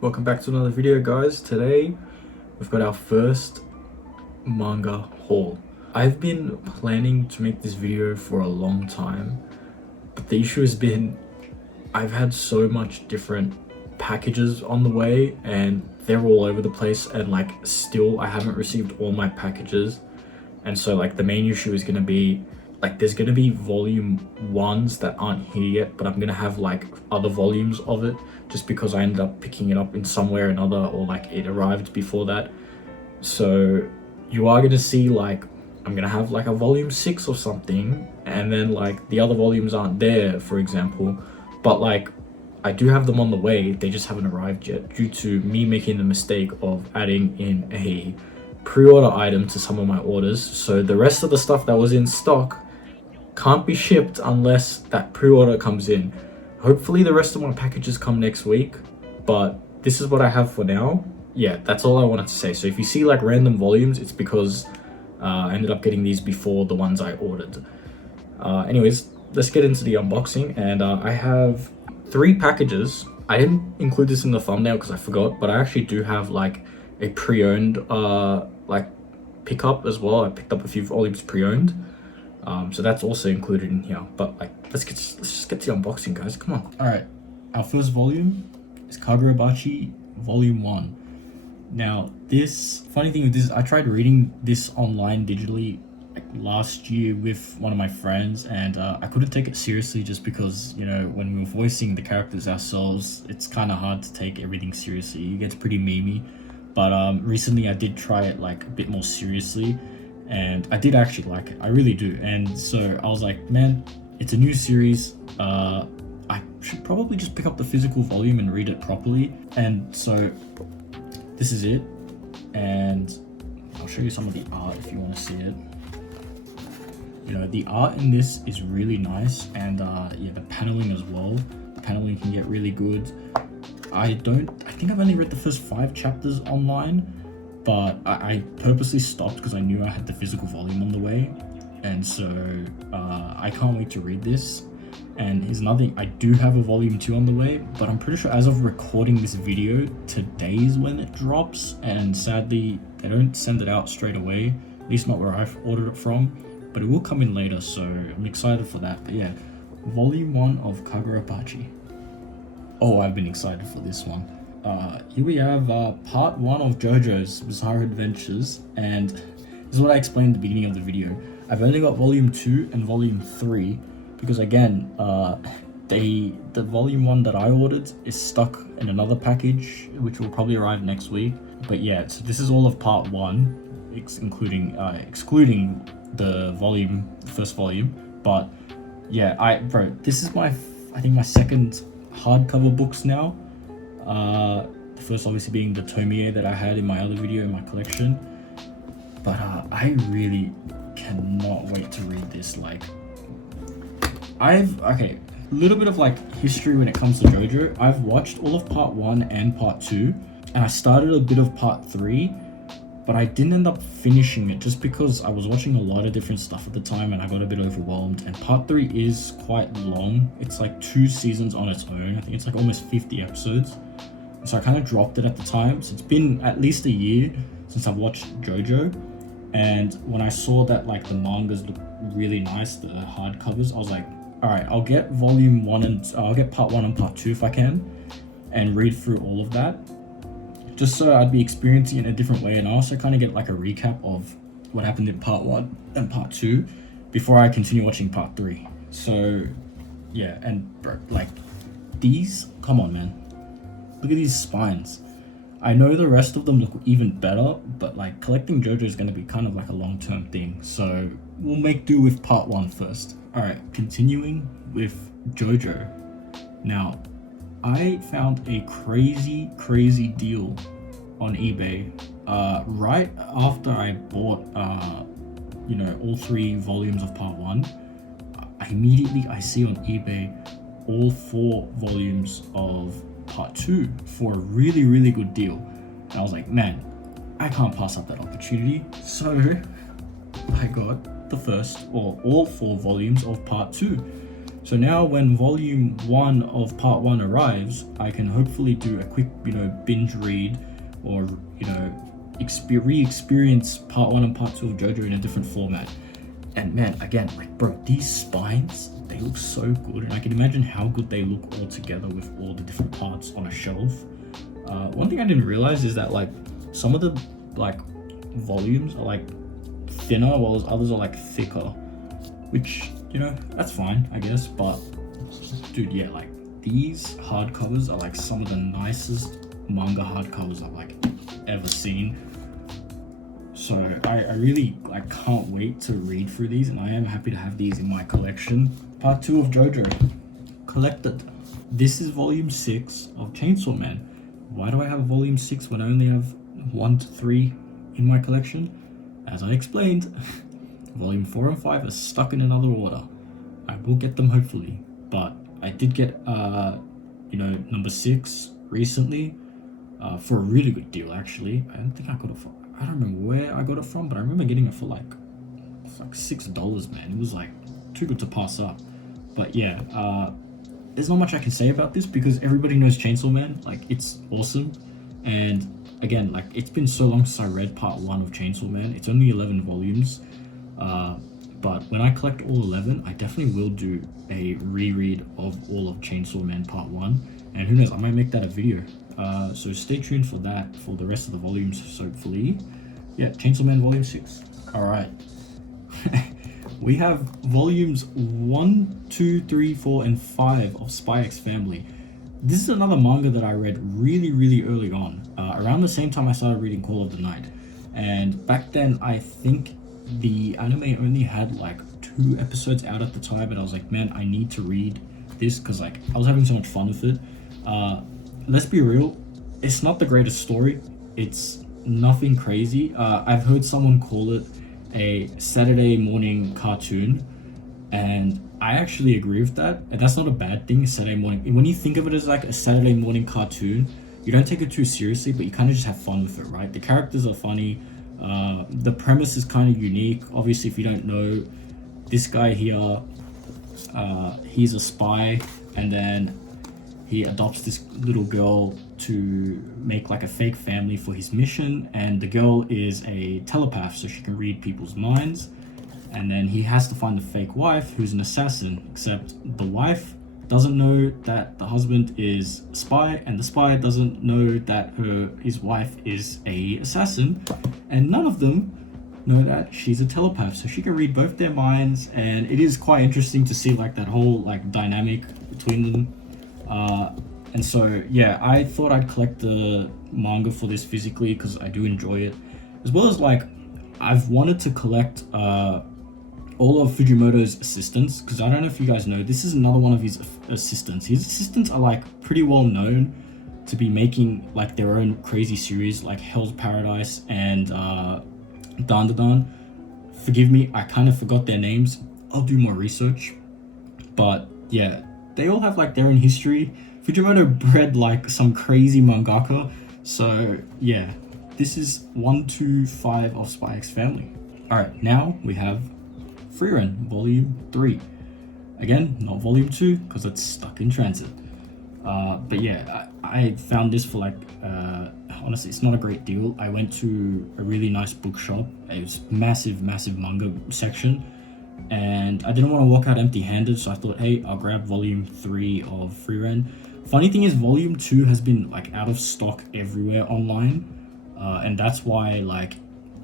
Welcome back to another video, guys. Today we've got our first manga haul. I've been planning to make this video for a long time, but the issue has been I've had so much different packages on the way and they're all over the place, and like still I haven't received all my packages. And so like the main issue is going to be like there's going to be volume ones that aren't here yet, but I'm going to have like other volumes of it just because I ended up picking it up in somewhere or another, or like it arrived before that. So you are going to see like I'm going to have like a volume 6 or something, and then like the other volumes aren't there, for example, but like I do have them on the way. They just haven't arrived yet due to me making the mistake of adding in a pre-order item to some of my orders. So the rest of the stuff that was in stock can't be shipped unless that pre-order comes in. Hopefully the rest of my packages come next week, but this is what I have for now. Yeah, that's all I wanted to say. So if you see like random volumes, it's because I ended up getting these before the ones I ordered. Anyways, let's get into the unboxing. And I have 3 packages. I didn't include this in the thumbnail because I forgot, but I actually do have like a pre-owned like pickup as well. I picked up a few volumes pre-owned. So that's also included in here, but like let's just get to the unboxing, guys. Come on. All right, our first volume is Kagurabachi volume 1. Now this funny thing with this, I tried reading this online digitally like last year with one of my friends, and I couldn't take it seriously just because, you know, when we were voicing the characters ourselves, it's kind of hard to take everything seriously. It gets pretty memey. But recently I did try it like a bit more seriously, and I did actually like it. I really do. And so I was like, man, it's a new series. I should probably just pick up the physical volume and read it properly. And so this is it. And I'll show you some of the art if you want to see it. You know, the art in this is really nice, and yeah, the paneling as well. The paneling can get really good. I think I've only read the first 5 chapters online, but I purposely stopped because I knew I had the physical volume on the way. And so I can't wait to read this. And here's another thing, I do have a volume 2 on the way, but I'm pretty sure as of recording this video, today is when it drops, and sadly they don't send it out straight away, at least not where I've ordered it from, but it will come in later, so I'm excited for that. But yeah, volume 1 of Kagurabachi. Oh, I've been excited for this one. Here we have part 1 of Jojo's Bizarre Adventures, and this is what I explained at the beginning of the video. I've only got volume 2 and volume 3 because, again, the volume 1 that I ordered is stuck in another package, which will probably arrive next week. But yeah, so this is all of part 1, excluding the first volume. But yeah, this is I think my second hardcover books now. The first obviously being the Tomie that I had in my other video in my collection. But I really cannot wait to read this. Like, a little bit of like history when it comes to Jojo. I've watched all of part 1 and part 2, and I started a bit of part 3, but I didn't end up finishing it just because I was watching a lot of different stuff at the time and I got a bit overwhelmed. And part 3 is quite long. It's like 2 seasons on its own. I think it's like almost 50 episodes. So I kind of dropped it at the time. So it's been at least a year since I've watched Jojo. And when I saw that like the mangas look really nice, the hardcovers, I was like, all right, I'll get volume 1 and I'll get part 1 and part 2 if I can, and read through all of that, just so I'd be experiencing it in a different way, and I also kind of get like a recap of what happened in part 1 and part 2 before I continue watching part 3. So yeah, and bro, like these, come on man, look at these spines. I know the rest of them look even better, but like collecting Jojo is going to be kind of like a long-term thing, so we'll make do with part 1 first. All right, continuing with Jojo. Now, I found a crazy deal on eBay right after I bought you know, all 3 volumes of part 1. I see on eBay all 4 volumes of part 2 for a really good deal, and I was like, man, I can't pass up that opportunity. So I got the first or all 4 volumes of part 2. So now when volume 1 of part 1 arrives, I can hopefully do a quick, binge read, or, re-experience part 1 and part 2 of Jojo in a different format. And man, again, like bro, these spines, they look so good, and I can imagine how good they look all together with all the different parts on a shelf. One thing I didn't realize is that like some of the like volumes are like thinner, while others are like thicker, which, that's fine, I guess. But dude, yeah, like these hardcovers are like some of the nicest manga hardcovers I've like ever seen. So I really can't wait to read through these, and I am happy to have these in my collection. Part 2 of Jojo collected. This is volume 6 of Chainsaw Man. Why do I have volume 6 when I only have 1 to 3 in my collection? As I explained, volume 4 and 5 are stuck in another order. I will get them hopefully, but I did get number 6 recently for a really good deal actually. I don't think I got it for, I don't remember where I got it from, but I remember getting it for like $6, man. It was like too good to pass up. But yeah, there's not much I can say about this because everybody knows Chainsaw Man. Like, it's awesome. And again, like, it's been so long since I read part 1 of Chainsaw Man. It's only 11 volumes. But when I collect all 11, I definitely will do a reread of all of Chainsaw Man part 1. And who knows, I might make that a video. So stay tuned for that for the rest of the volumes, hopefully. Yeah, Chainsaw Man volume 6. Alright. We have volumes 1, 2, 3, 4, and 5 of Spy X Family. This is another manga that I read really, really early on, around the same time I started reading Call of the Night. And back then, I think the anime only had like 2 episodes out at the time, and I was like, man, I need to read this because like I was having so much fun with it. Let's be real, it's not the greatest story. It's nothing crazy. I've heard someone call it a Saturday morning cartoon, and I actually agree with that. And that's not a bad thing. Saturday morning, when you think of it as like a Saturday morning cartoon, you don't take it too seriously, but you kind of just have fun with it, right? The characters are funny. The premise is kind of unique. Obviously, if you don't know, this guy here, he's a spy, and then he adopts this little girl to make like a fake family for his mission, and the girl is a telepath, so she can read people's minds. And then he has to find the fake wife, who's an assassin, except the wife doesn't know that the husband is a spy, and the spy doesn't know that his wife is a assassin, and none of them know that she's a telepath, so she can read both their minds. And it is quite interesting to see like that whole like dynamic between them. And so yeah, I thought I'd collect the manga for this physically because I do enjoy it, as well as like I've wanted to collect all of Fujimoto's assistants, because I don't know if you guys know, this is another one of his assistants. His assistants are like pretty well known to be making like their own crazy series like Hell's Paradise and Dandadan. Forgive me, I kind of forgot their names. I'll do more research. But yeah, they all have like their own history. Fujimoto bred like some crazy mangaka. So yeah, this is 1, 2, 5 of Spy X Family. Alright, now we have Frieren volume 3. Again, not volume 2 because it's stuck in transit. But yeah, I found this for like, honestly, it's not a great deal. I went to a really nice bookshop. It was massive manga section, and I didn't want to walk out empty-handed, so I thought, hey, I'll grab volume 3 of Frieren. Funny thing is, volume 2 has been like out of stock everywhere online, and that's why like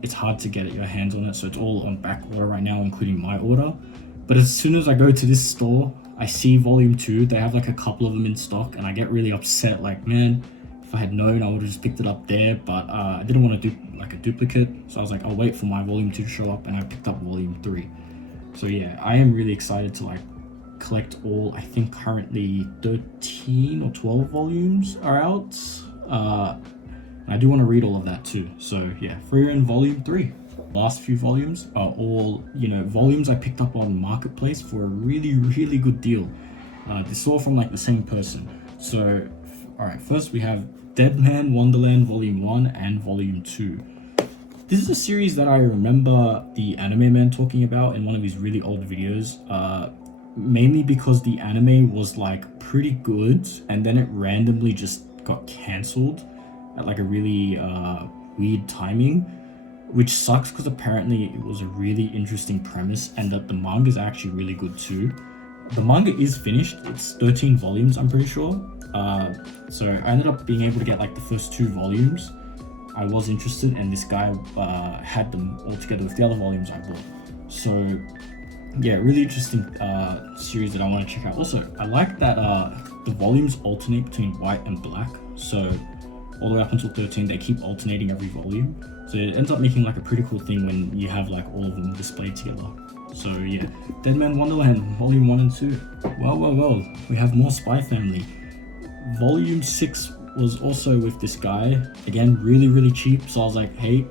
it's hard to get your hands on it, so it's all on back order right now, including my order. But as soon as I go to this store, I see volume 2, they have like a couple of them in stock, and I get really upset, like, man, if I had known, I would have just picked it up there. But I didn't want to do like a duplicate, so I was like, I'll wait for my volume 2 to show up, and I picked up volume 3. So yeah, I am really excited to like collect all, I think currently 13 or 12 volumes are out. I do want to read all of that too. So yeah, Frieren volume 3. Last few volumes are all, volumes I picked up on Marketplace for a really good deal. This is all from like the same person. So alright, first we have Deadman Wonderland volume 1 and volume 2. This is a series that I remember the anime man talking about in one of his really old videos. mainly because the anime was like pretty good and then it randomly just got cancelled at like a really weird timing, which sucks because apparently it was a really interesting premise and that the manga is actually really good too. The manga is finished. It's 13 volumes, I'm pretty sure. So I ended up being able to get like the first 2 volumes. I was interested, and this guy had them all together with the other volumes I bought. So yeah, really interesting series that I want to check out. Also, I like that the volumes alternate between white and black. So all the way up until 13, they keep alternating every volume. So it ends up making like a pretty cool thing when you have like all of them displayed together. So yeah, Deadman Wonderland, Volume 1 and 2. Well, we have more Spy Family. Volume 6 was also with this guy. Again, really cheap. So I was like, hey,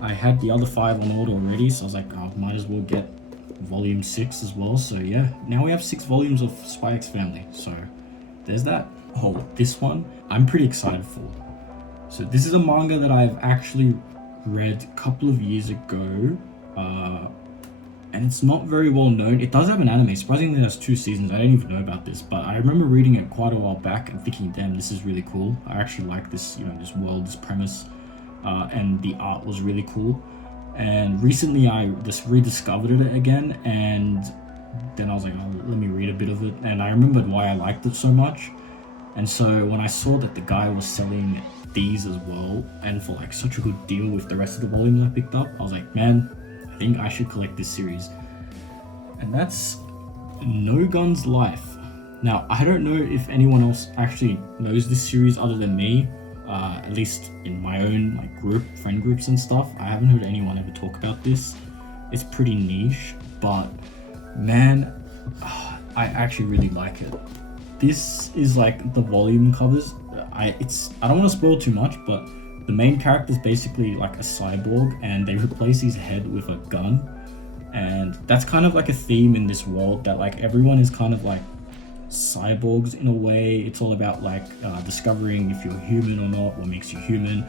I had the other 5 on order already. So I was like, oh, might as well get Volume 6 as well. So yeah, now we have 6 volumes of Spy X Family. So there's that. Oh, this one I'm pretty excited for. So this is a manga that I've actually read a couple of years ago. And it's not very well known. It does have an anime. Surprisingly, it has 2 seasons. I didn't even know about this, but I remember reading it quite a while back and thinking, damn, this is really cool. I actually like this, this world, this premise, and the art was really cool. And recently, I just rediscovered it again, and then I was like, oh, let me read a bit of it. And I remembered why I liked it so much. And so when I saw that the guy was selling these as well, and for like such a good deal with the rest of the volume that I picked up, I was like, man, I think I should collect this series. And that's No Gun's Life. Now, I don't know if anyone else actually knows this series other than me, at least in my own like friend groups and stuff. I haven't heard anyone ever talk about this. It's pretty niche, but man, I actually really like it. This is like the volume covers. I don't want to spoil too much, but the main character is basically like a cyborg, and they replace his head with a gun. And that's kind of like a theme in this world, that like everyone is kind of like cyborgs in a way. It's all about like discovering if you're human or not, what makes you human.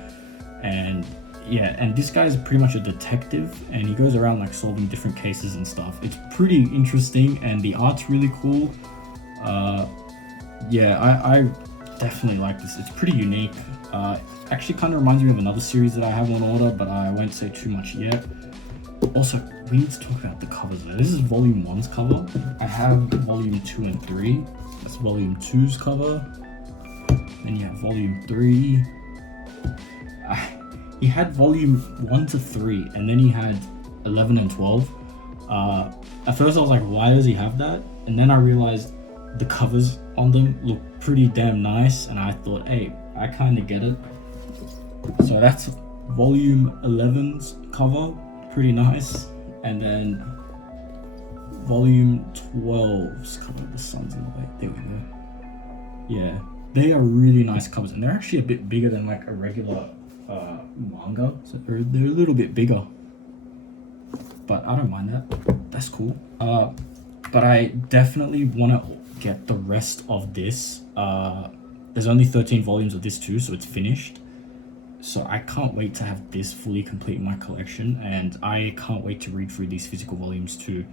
And yeah, and this guy is pretty much a detective, and he goes around like solving different cases and stuff. It's pretty interesting, and the art's really cool. Yeah, I definitely like this. It's pretty unique. Actually kind of reminds me of another series that I have on order, but I won't say too much yet. Also, we need to talk about the covers though. This is Volume 1's cover. I have Volume 2 and 3. That's Volume 2's cover. Then you have Volume 3. He had Volume 1 to 3, and then he had 11 and 12. At first I was like, why does he have that? And then I realized the covers on them look pretty damn nice, and I thought, hey, I kind of get it. So that's Volume 11's cover, pretty nice. And then Volume 12's cover, the sun's in the way, there we go. Yeah, they are really nice covers, and they're actually a bit bigger than like a regular manga, so they're a little bit bigger, but I don't mind that. That's cool. But I definitely want to get the rest of this. There's only 13 volumes of this too, so it's finished. So I can't wait to have this fully complete in my collection, and I can't wait to read through these physical volumes too.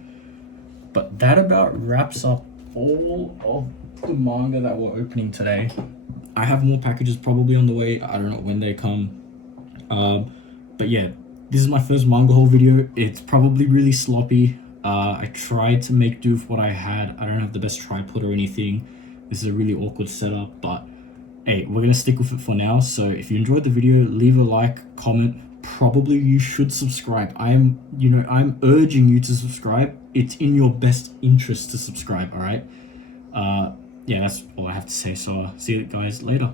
But that about wraps up all of the manga that we're opening today. I have more packages probably on the way. I don't know when they come. But yeah, this is my first manga haul video. It's probably really sloppy. I tried to make do with what I had. I don't have the best tripod or anything. This is a really awkward setup, but hey, we're gonna stick with it for now. So if you enjoyed the video, leave a like, comment. Probably you should subscribe. I'm urging you to subscribe. It's in your best interest to subscribe, all right? Yeah, that's all I have to say. So see you guys later.